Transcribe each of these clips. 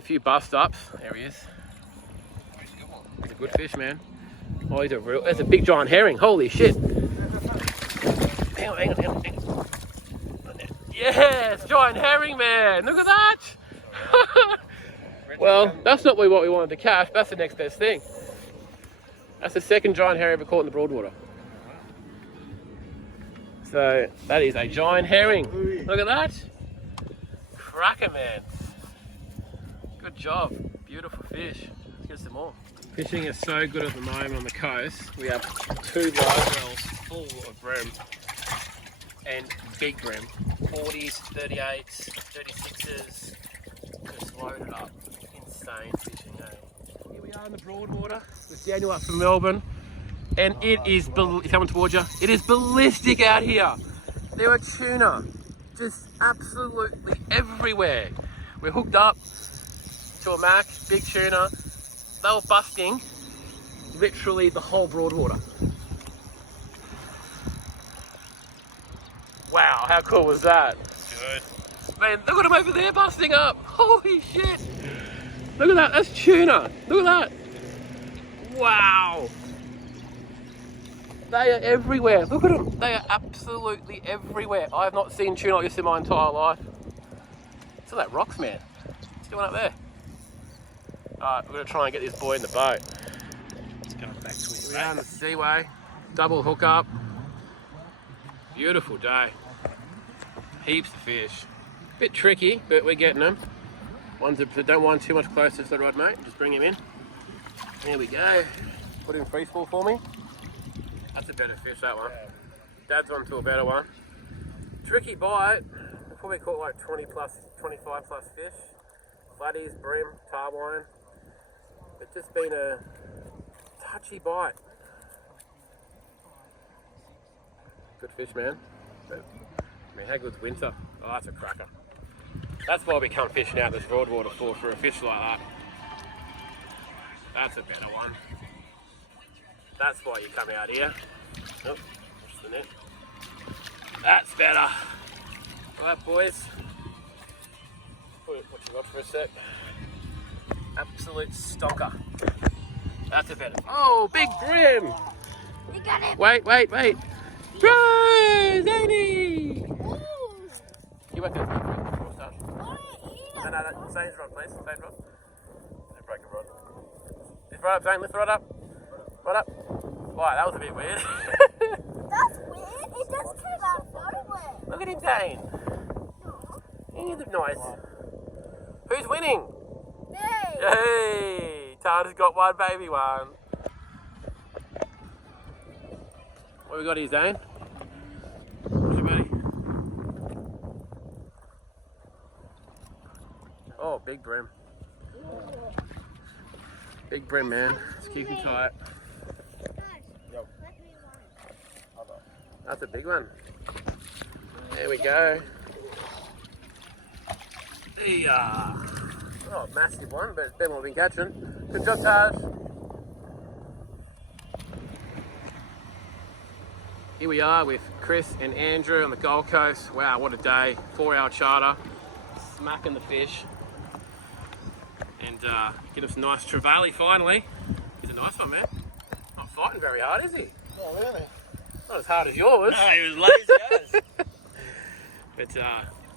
a few bust ups. There he is. He's a good fish, man. Oh, he's a real. That's a big giant herring. Holy shit. Hang on. Yes, giant herring, man. Look at that. Well, that's not what we wanted to catch. That's the next best thing. That's the second giant herring ever caught in the Broadwater. So that is a giant herring. Look at that. Cracker, man. Good job. Beautiful fish. Let's get some more. Fishing is so good at the moment on the coast. We have 2 live wells full of bream and big bream. 40s, 38s, 36s. Just loaded up. Insane fishing, eh? Here we are in the Broadwater with Daniel up from Melbourne. And it is, coming towards you, it is ballistic out here. There are tuna just absolutely everywhere. We're hooked up to a Mac, big tuna. They were busting literally the whole Broadwater. Wow, how cool was that? Good. Man, look at them over there busting up. Holy shit. Look at that, that's tuna. Look at that. Wow. They are everywhere. Look at them. They are absolutely everywhere. I have not seen tuna like this in my entire life. Look at that rocks, man. What's going up there? Alright, we're going to try and get this boy in the boat. It's going back to his We're on the seaway. Double hook up. Beautiful day. Heaps of fish. Bit tricky, but we're getting them. Ones that don't want too much closer to the rod, mate. Just bring him in. There we go. Put him free spool for me. That's a better fish, that one. Dad's on to a better one. Tricky bite. We've probably caught like 20 plus, 25 plus fish. Flatheads, bream, tarwine. It's just been a touchy bite. Good fish, man. But, I mean, how good's winter? Oh, that's a cracker. That's why we come fishing out this Broadwater for a fish like that. That's a better one. That's why you come out here. Oh, watch the net. That's better. Alright, boys. What you got for a sec? Absolute stonker. That's a better. Oh, big bream! You got it! Wait. Rose! Amy! You went there. No. Zane's rod, please. Zane's rod. Don't break a rod. Lift right up, Zane. Lift right up. Right up. Wow, that was a bit weird. That's weird. It just came out nowhere. Look at him, Zane. He is nice. Who's winning? Me. Hey, Tana's got one, baby one. What we got here, Zane? What's your buddy? Oh, big bream. Big bream, man. Just keep him tight. That's a big one. There we go. Yeah. Oh, massive one, but it's better than we've been catching. Good job, Taj. Here we are with Chris and Andrew on the Gold Coast. Wow, what a day. 4-hour charter. Smacking the fish. And get us a nice Trevally finally. He's a nice one, man. Not fighting very hard, is he? Oh, really? Not as hard as yours. No, he was lazy as. But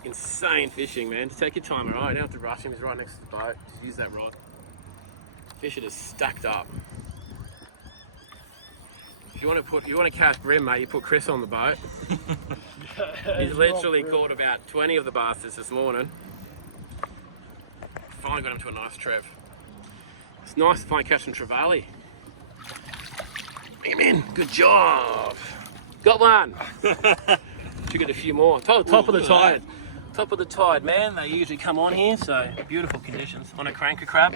insane fishing, man. Just take your time, alright? You don't have to rush him. He's right next to the boat. Just use that rod. Fish are just stacked up. If you want to catch bream, mate, you put Chris on the boat. He's literally caught about 20 of the bastards this morning. Finally got him to a nice trev. It's nice to finally catch some Trevally. Bring him in. Good job. Got one. Should get a few more. Top of the tide. Top of the tide, man. They usually come on here, so beautiful conditions. On a cranker crab.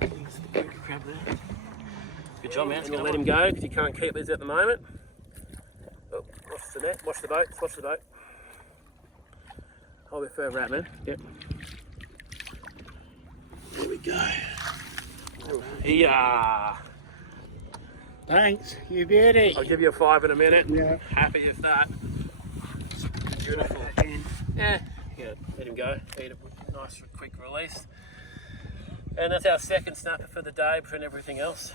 Cranker crab there. Good job, man. I'm going to let him go because he can't keep these at the moment. Oh, watch the net. Watch the boat. Watch the boat. Hold it further out, man. Yep. There we go. Yeah. Thanks, you beauty. I'll give you a 5 in a minute. Yeah. Happy with that. Beautiful. Yeah. Let him go. Eat a nice quick release. And that's our second snapper for the day between everything else.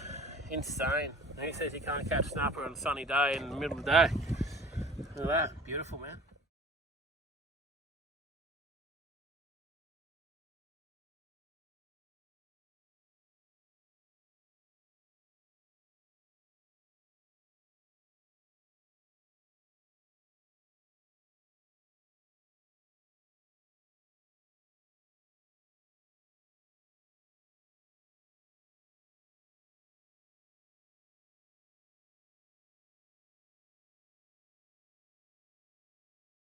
Insane. And he says he can't catch snapper on a sunny day in the middle of the day. Look at that. Beautiful, man.